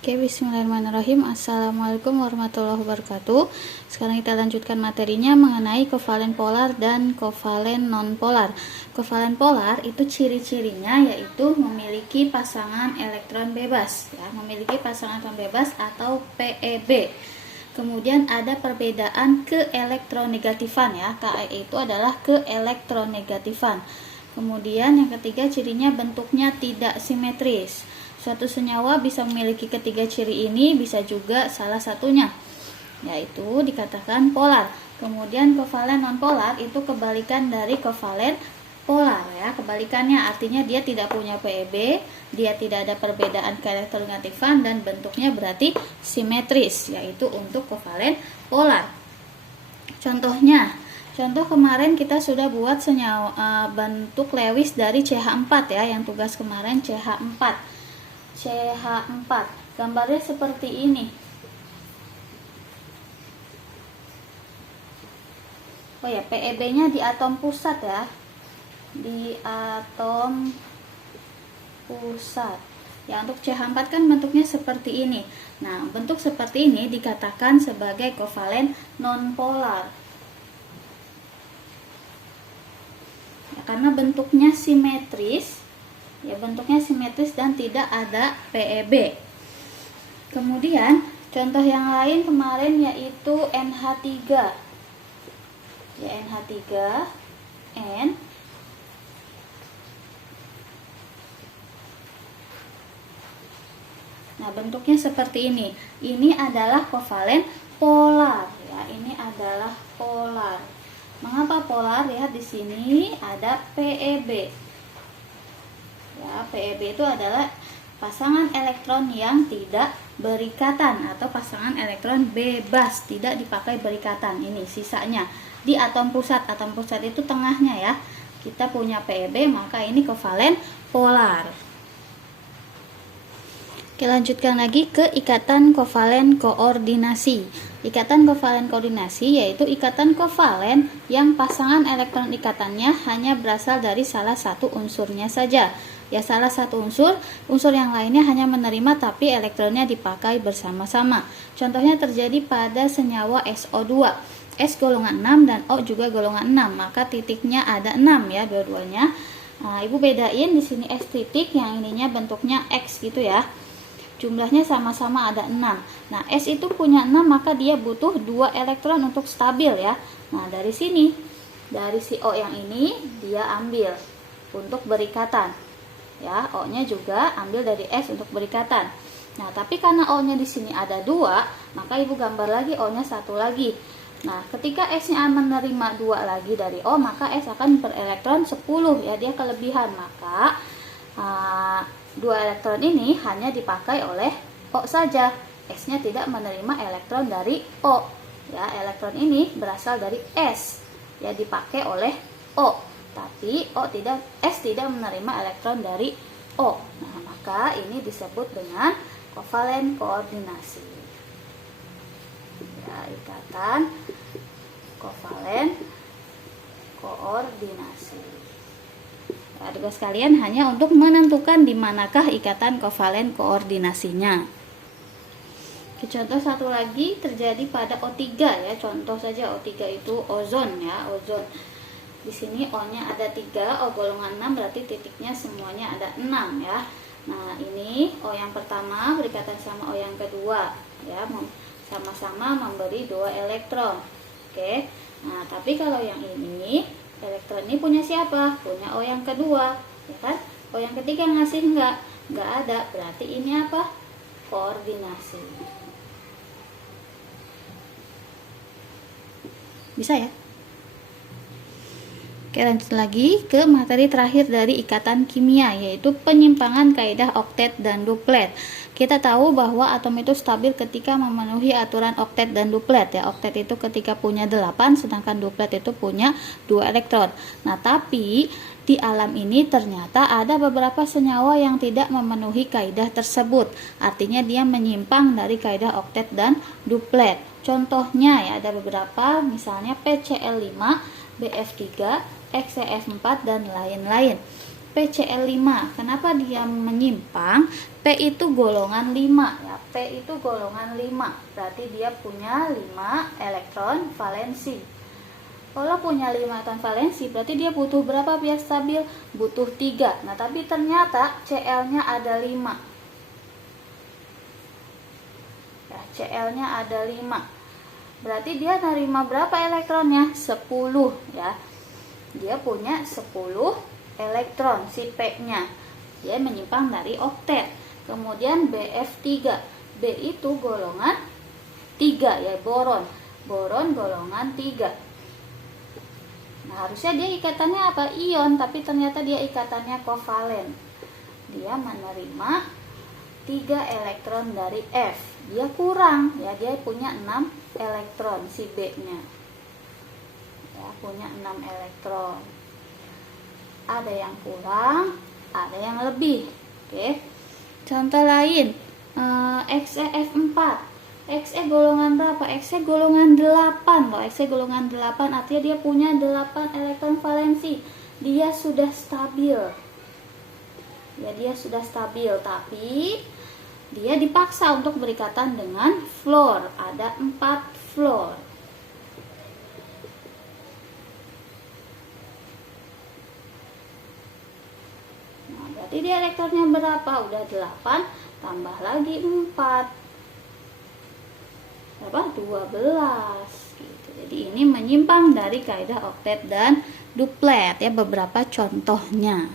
Oke, bismillahirrahmanirrahim. Assalamualaikum warahmatullahi wabarakatuh. Sekarang kita lanjutkan materinya mengenai kovalen polar dan kovalen nonpolar. Kovalen polar itu ciri-cirinya yaitu memiliki pasangan elektron bebas, ya, memiliki pasangan elektron bebas atau PEB. Kemudian ada perbedaan keelektronegatifan, ya. Ke itu adalah keelektronegatifan. Kemudian yang ketiga, cirinya bentuknya tidak simetris. Suatu senyawa bisa memiliki ketiga ciri ini, bisa juga salah satunya, yaitu dikatakan polar. Kemudian kovalen nonpolar itu kebalikan dari kovalen polar, ya. Kebalikannya artinya dia tidak punya PEB, dia tidak ada perbedaan keelektronegatifan dan bentuknya berarti simetris, yaitu untuk kovalen polar. Contoh kemarin kita sudah buat senyawa bentuk Lewis dari CH4, ya, yang tugas kemarin CH4. Gambarnya seperti ini. Oh ya, PEB-nya di atom pusat, ya. Di atom pusat. Ya, untuk CH4 kan bentuknya seperti ini. Nah, bentuk seperti ini dikatakan sebagai kovalen nonpolar. Ya, karena bentuknya simetris. Ya, bentuknya simetris dan tidak ada PEB. Kemudian contoh yang lain kemarin yaitu NH3. Ya, NH3 N. Nah, bentuknya seperti ini. Ini adalah kovalen polar, ya. Ini adalah polar. Mengapa polar? Lihat di sini ada PEB. Ya, PEB itu adalah pasangan elektron yang tidak berikatan atau pasangan elektron bebas, tidak dipakai berikatan. Ini sisanya di atom pusat. Atom pusat itu tengahnya, ya. Kita punya PEB, maka ini kovalen polar. Oke, lanjutkan lagi ke ikatan kovalen koordinasi. Ikatan kovalen koordinasi yaitu ikatan kovalen yang pasangan elektron ikatannya hanya berasal dari salah satu unsurnya saja. Ya, salah satu unsur yang lainnya hanya menerima tapi elektronnya dipakai bersama-sama. Contohnya terjadi pada senyawa SO2. S golongan 6 dan O juga golongan 6, maka titiknya ada 6, ya, dua-duanya. Nah, Ibu bedain di sini S titik, yang ininya bentuknya X gitu, ya. Jumlahnya sama-sama ada 6. Nah, S itu punya 6, maka dia butuh 2 elektron untuk stabil, ya. Nah, dari sini, dari si O yang ini dia ambil untuk berikatan. Ya, O-nya juga ambil dari S untuk berikatan. Nah, tapi karena O-nya di sini ada 2, maka Ibu gambar lagi O-nya 1 lagi. Nah, ketika S-nya menerima 2 lagi dari O, maka S akan berelektron 10, ya, dia kelebihan. Maka 2 elektron ini hanya dipakai oleh O saja. S-nya tidak menerima elektron dari O. Ya, elektron ini berasal dari S, ya, dipakai oleh O. Tapi S tidak menerima elektron dari O. Nah, maka ini disebut dengan kovalen koordinasi. Ya, ikatan kovalen koordinasi. Ya, tugas kalian hanya untuk menentukan di manakah ikatan kovalen koordinasinya. Contoh satu lagi terjadi pada O3, ya. Contoh saja O3 itu ozon, ya, ozon. Di sini O-nya ada 3, O golongan 6, berarti titiknya semuanya ada 6, ya. Nah, ini O yang pertama berikatan sama O yang kedua, ya, sama-sama memberi 2 elektron. Oke. Nah, tapi kalau yang ini, elektron ini punya siapa? Punya O yang kedua, ya kan? O yang ketiga ngasih enggak ada. Berarti ini apa? Koordinasi. Bisa, ya? Oke, lanjut lagi ke materi terakhir dari ikatan kimia, yaitu penyimpangan kaidah oktet dan duplet. Kita tahu bahwa atom itu stabil ketika memenuhi aturan oktet dan duplet, ya. Oktet itu ketika punya 8, sedangkan duplet itu punya 2 elektron. Nah, tapi di alam ini ternyata ada beberapa senyawa yang tidak memenuhi kaidah tersebut. Artinya dia menyimpang dari kaidah oktet dan duplet. Contohnya, ya, ada beberapa, misalnya PCl5, BF3, XCF4 dan lain-lain. PCl5, kenapa dia menyimpang? P itu golongan 5, ya. P itu golongan 5, berarti dia punya 5 elektron valensi. Kalau punya 5 elektron valensi, berarti dia butuh berapa biar stabil? Butuh 3. Nah, tapi ternyata Cl-nya ada 5. Ya, Cl-nya ada 5. Berarti dia nerima berapa elektronnya? 10 ya. Dia punya 10 elektron si P-nya. Dia menyimpang dari oktet. Kemudian Bf3. B itu golongan 3 ya, boron. Boron golongan 3. Nah, harusnya dia ikatannya apa? Ion, tapi ternyata dia ikatannya kovalen. Dia menerima 3 elektron dari F. Dia kurang ya, dia punya 6 elektron si B-nya. Ya, punya 6 elektron. Ada yang kurang, ada yang lebih. Oke. Contoh lain, XeF4. Xe golongan berapa? Xe golongan 8 loh. Xe golongan 8 artinya dia punya 8 elektron valensi. Dia sudah stabil. Ya, dia sudah stabil, tapi dia dipaksa untuk berikatan dengan fluor. Ada 4 fluor. Nah, berarti dia elektronnya berapa? Udah 8, tambah lagi 4. Berapa? 12 gitu. Jadi ini menyimpang dari kaidah oktet dan duplet ya, beberapa contohnya.